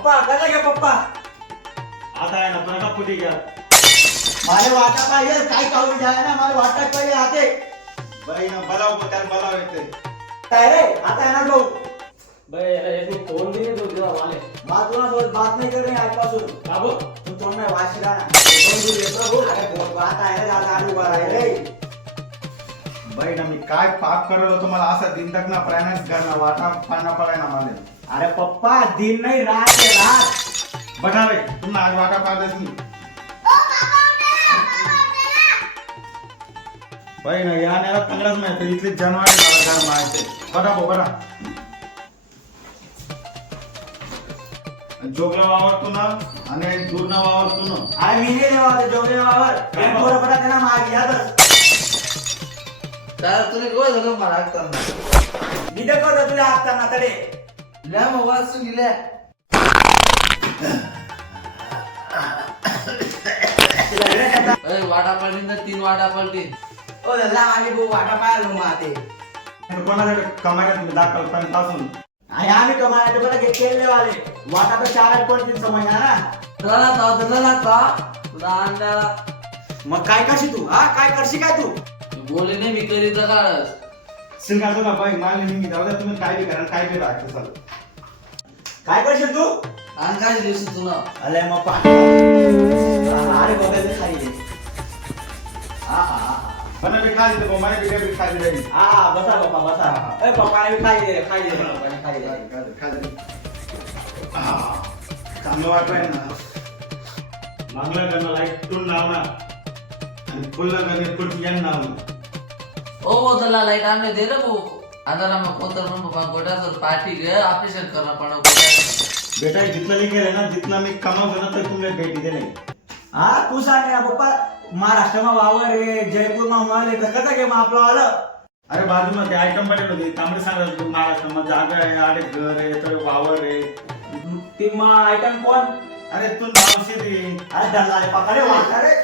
पप्पा कसा घ्या पप्पा. आता आहे ना तुला का फुटी घ्या मला वाटा पाहिजे काय खाऊ ना मला वाटा पाहिजे आते बाई ना बलाव त्याला बलाव येते. काय रे आता येणार भाऊ. बे याला एक मिनिट फोन बी नाही देऊ तुला वाले मा तुला सोबत बात नाही करणे आजपासून. बाबू तू तोंड नाही वाशिला ना. तोंड दूर येतो भाऊ. अरे बोल, बात आहे रे आता बाई ना मी काय पाप करलो तुम्हाला असा दिन तक ना फायनान्स करणं वाटा पाना पडाय ना मला. अरे पप्पा दिन नाही रात आहे रात. बघा रे तुम्हाला आज वाटा पाडत मी बाई ना या नेला चांगलाच नाही तर इथले जनवारी मला घर मारायचे बघा भाऊ बघा. जोगला वावरतो ना आणि दूरना वावरतो ना. अरे मी नाही देवा जेवढे वावर बाबा? बरोबर आहे ना माग यातच त्याला तुम्ही रोज झालं मला ऐकताना मी तर करतो तुला हाकताना तडे. मग वाचून दिल्या. वाटा पलटीन तर तीन वाटा पलटीन ओ दल्ला आम्ही भाऊ वाटा पाहिला मग. ते आणि कोणाकडे कमायला दाखल पण पासून आणि आम्ही कमायला मला घेतलेले वाले वाटा तर चार तीन समजणार ना तुला का तुला का तुला अंड्याला मग काय करशील तू? हा काय करशील काय तू? बोलले नाही मी करीत काढस सिंगा तुला बाई माल मी जाऊ द्या तुम्ही काय बी करा काय बी राहते चाल काय करशील तू आणि काय दिवशी तुला अरे मग पा अरे बघायचं खाली आहे. हा हा हा मला बी खाली दे मला बी बी खाली दे हा हा बसा बाबा बसा ए पप्पाने बी खाली दे रे, खाली दे रे, पप्पाने खाली दे चांगलं वाटलंय ना मागलं करणं लाइट टून लावणार आणि फुल्लं करणं पुढची yan लावणार ओ त्याला लाइट आणले दे रे भाऊ. आता मग कोणतं बाबा गोट्याचं पाठी गे ऑपरेशन करणं पडलं बेटा जिथलं मी गेले ना जिथलं मी कमावतो ना तर तुम्हाला भेटी दे हा तू सांग पप्पा महाराष्ट्रमा वावर रे जयपूर मा रे कसं गेम आपलं आलं अरे बाजूमध्ये आयटम पडेल होती तांबडे सांगत होते महाराष्ट्रामध्ये जागा आहे अरे घर आहे तर वावर आहे. ती मग आयटम कोण? अरे तू नावशी दे अरे पप्पा रे वाटा रे.